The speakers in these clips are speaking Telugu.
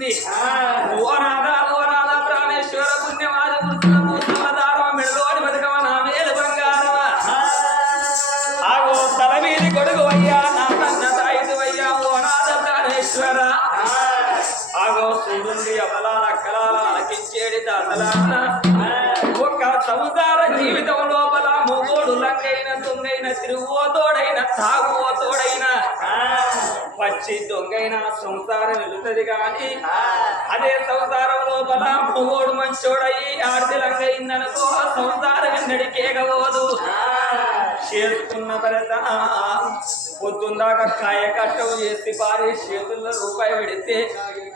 చూసింది ఓ వెళుతుంది కానీ అదే సంసారం లోపల మొగోడు మంచోడయి ఆడితే లంగైందనుకో సంసారం ఎన్నడికేగబోదు చేసుకున్న భరత పొద్దుందాకా కాయ కట్టవు చేసి భార్య చేతుల్లో రూపాయి పెడితే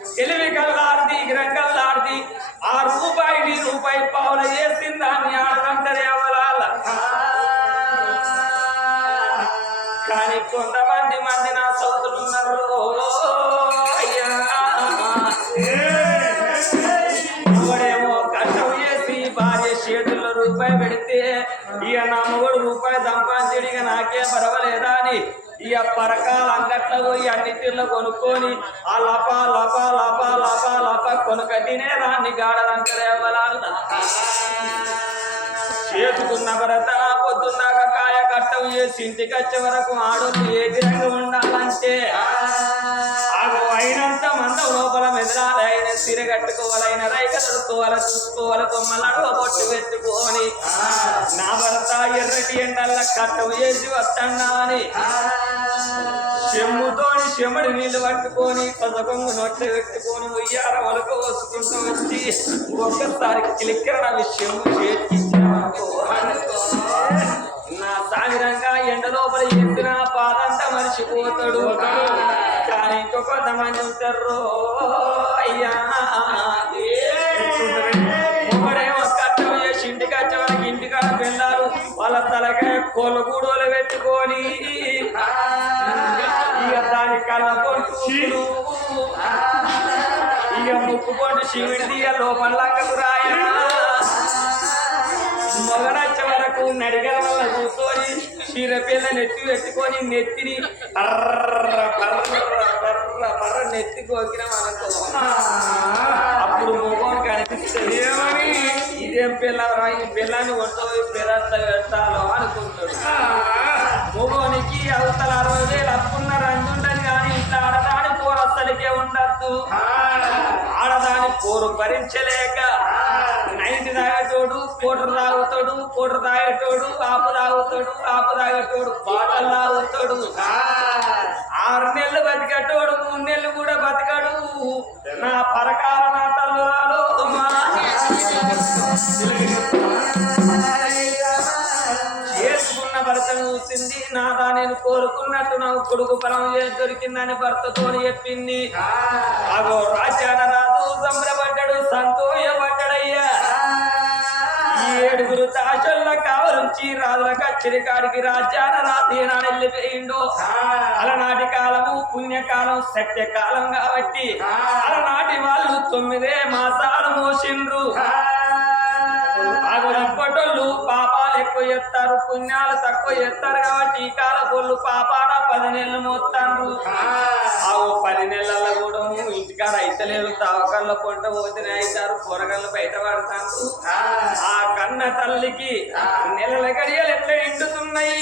తెలివి కల్లాడిది గిరంగల్లాడిది ఆ రూపాయిని రూపాయి పావుల చేసింది దాన్ని ఆడదంటారే అవలాల కానీ కొంతమంది మంది నా ఇక నా మొగుడు రూపాయి సంపాదించడు ఇక నాకే పర్వాలేదా అని ఇక పరకాల అంగట్లో పోయి అన్నిటిలో కొనుక్కొని ఆ లప లప లప లప లప కొనుక తినే దాన్ని గాడలంకరేవలాలు చేసుకున్న భరత పొద్దున్నాక కాయ కట్టం చేసి ఇంటికి వచ్చే వరకు ఆడోళ్ళు ఏ విధంగా ఉండాలంటే. ఆగు అయినంత మందం లోపల మెదలాలి. అయిన సిర కట్టుకోవాలి అయిన రైక దొరుకోవాలి చూసుకోవాలి కొమ్మలాడు పొట్టు పెట్టుకొని. నా భర్త ఎర్రటి ఎండల్ల కట్టం చేసి వస్తాడా అని చెమ్ముతోని చెమ్మడి నీళ్ళు పట్టుకొని పదకొంగు నొట్టె పెట్టుకొని ఉయ్యార ఒలక పోసుకుంటూ వచ్చి ఒక్కసారి కిలిక్కర విషయం చేతికిచ్చామనుకో అనుకో. నా సామిరంగా ఎండ లోపల ఎత్తిన పాదంత మర్చిపోతాడు. ఇంకొక కొంతమంది ఉంటారు అయ్యా ఒకడేమో కట్టం చేసి ఇంటికి వచ్చే వాళ్ళకి ఇంటికాడ వెళ్ళారు వాళ్ళ తలకాయ కోళ్ళ గూడోలు పెట్టుకొని ఇక దాని కళ్ళ కొట్టు ఇక ముక్కు కొట్టు శివుడిది ఇక లోపల రాయ మొగనచ్చ వరకు నడిగల వల్ల కూర్చొని చీరపిల్ల నెత్తి పెట్టుకొని నెత్తిని పర్ర పర్ర పర్ర పర్ర నెత్తి కోకిన అప్పుడు మొగోని కనిపిస్తుంది. ఏమని? ఇదేం పిల్ల ఈ పిల్లని కొట్టబోయి పిల్లత పెట్టాలో అనుకుంటాడు. మొగోనికి అవతల అరవై వేలు అప్పున్న రంగు ఉండదు కానీ ఇట్లా ఆడదాని పోరు అసలుకే ఉండద్దు. ఆడదాని పోరు భరించలేక తాగేటోడు కోటర్ తాగుతాడు కోటర్ తాగేటోడు ఆపు తాగుతాడు ఆపు తాగేటోడు బాటలు తాగుతాడు. ఆరు నెలలు బతికేటోడు మూడు నెలలు కూడా బతకడు. నా పరకాల నా తల్లురాలు చేసుకున్న భర్తను చూసింది. నాదా నేను కోరుకున్నట్టు నాకు కొడుకు ఫలం దొరికిందని భర్తతో చెప్పింది. అగో రాజ్యాన రాజు సంబరపడ్డాడు సంతోషపడ్డాడయ్యా. ఏడుగురు దాచల్ల కావలుంచి రాజుల కచ్చరి కాడికి రాజ్యాన రాజేనాడు వెళ్ళిపోయిండు అలనాటి కాలము పుణ్యకాలం సత్యకాలం కాబట్టి అలనాటి వాళ్ళు తొమ్మిదే మాసాలు మోసిండ్రు. పాపాలు ఎక్కువ చేస్తారు పుణ్యాలు తక్కువ చేస్తారు కాబట్టి ఈ కాల పాపాన పది నెలలు మోస్తాండ్రు ఆ పది నెలల కూడా ఇంటికాడ అయితలేరు తావకాల్లో కొంట పోతేనే అవుతారు కూరగాయలు బయట పడతాను ఆ కన్న తల్లికి నెలల గడియలు ఎట్లా ఎండుతున్నాయి?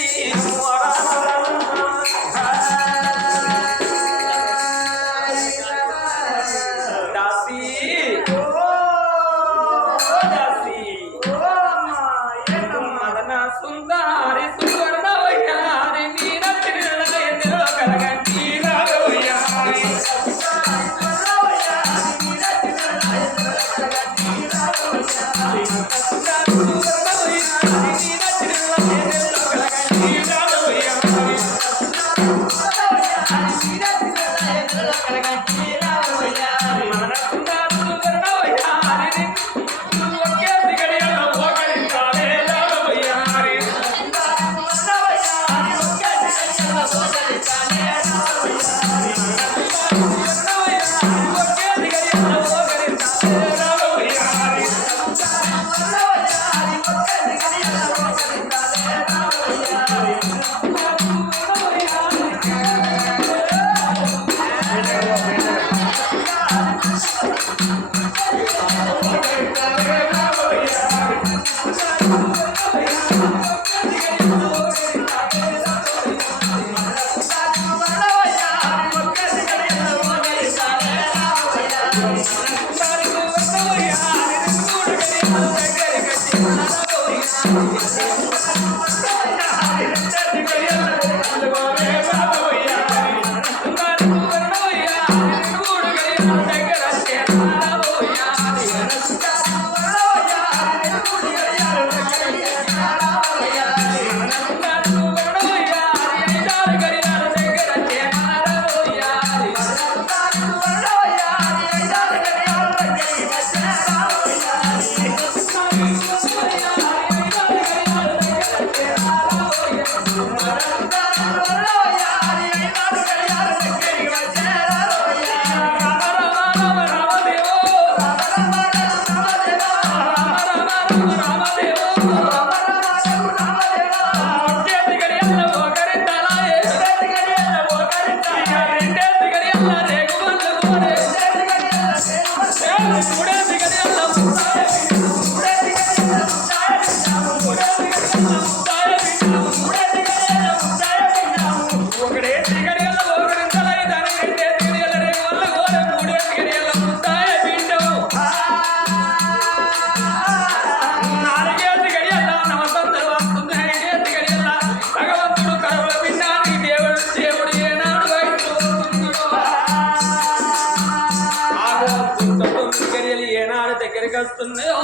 వస్తున్నాయో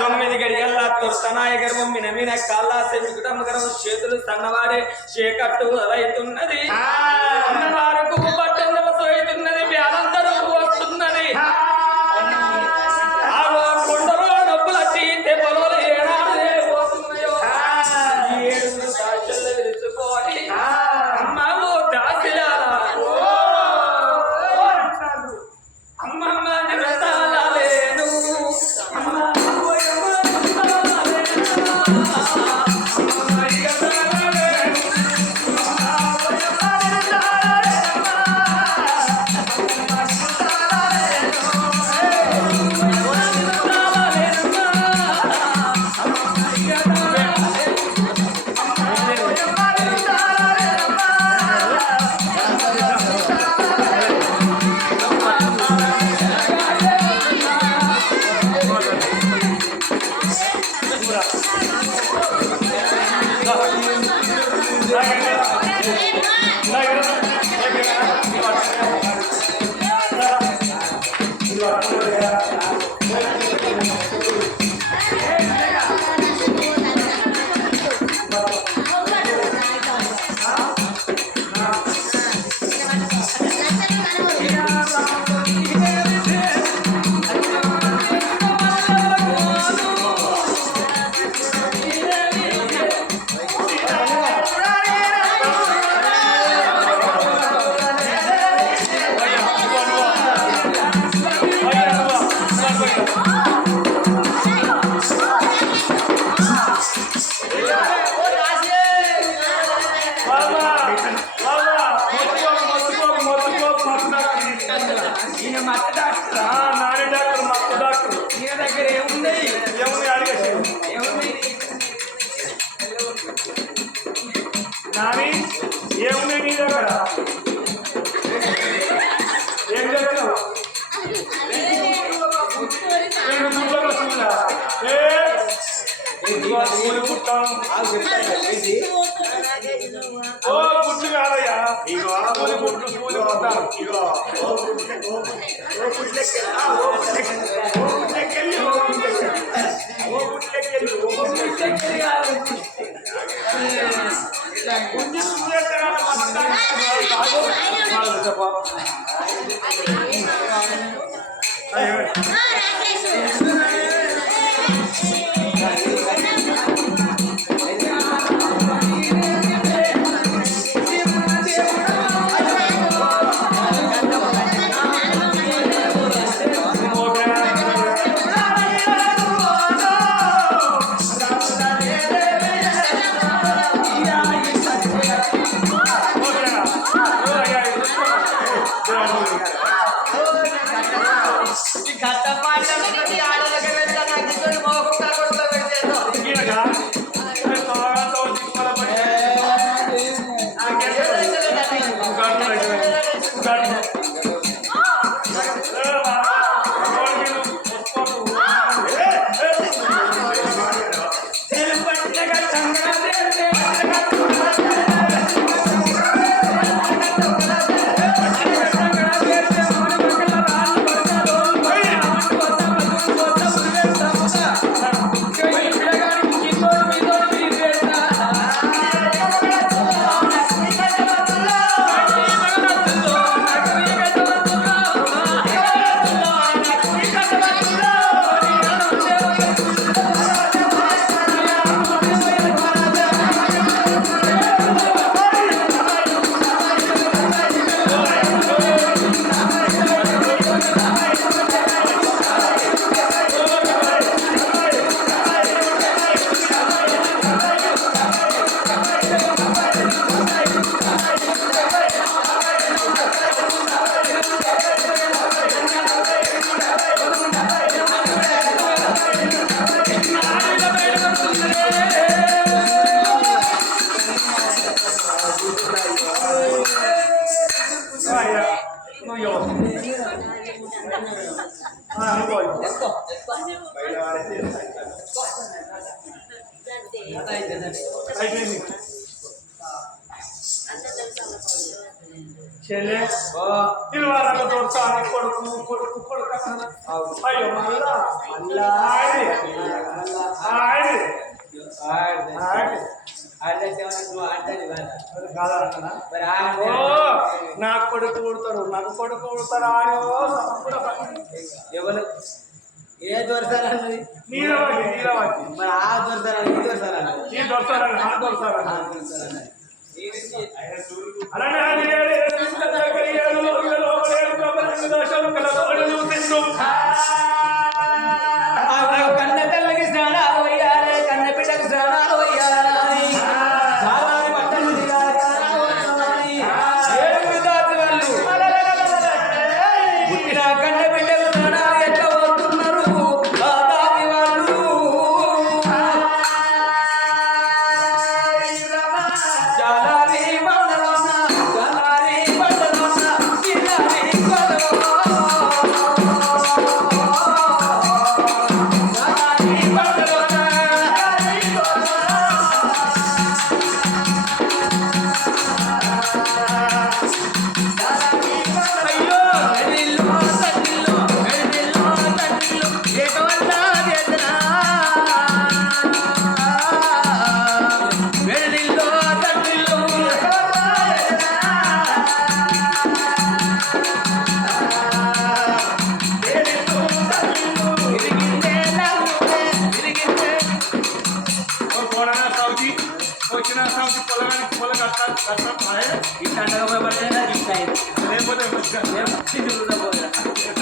తొమ్మిది గడియల్లా తుర్తనాయ గర్భం మినమిన కాళ్ళ సెమికుటమ్మ గర్భం చేతులు సన్నవాడే చేకట్టు రైతున్నది అన్నవారకు ఇదిగో కూలి పుట్టాం. ఓ పుట్టు కాదయ్యా ఇగో కూలి పుట్టు కూలి పుట్టాం. ఇగో ఓ పుట్లె ఓ పుట్లె ఓ పుట్లెక్కెళ్ళి ఓ పుట్లెక్కెళ్ళి ఓ పుట్లెక్కెళ్ళి ఓ పుట్లెక్కెళ్ళి ఓ మళ్ళా మళ్ళా ఆడి ఆడి ఆడి అది కాదన్నా ఓ నా కొడుకు పుడతారు నాకు కొడుకు ఓ సంపూర్ణ ఎవరు ఏ దొరసారన్నది మరి ఆ దొరసారన్నది ఈ దొరసారన్నది ఈ దొరసారని ఆ దొరసారని ఆ దొరసారన్నది అలానే Спасибо за добро.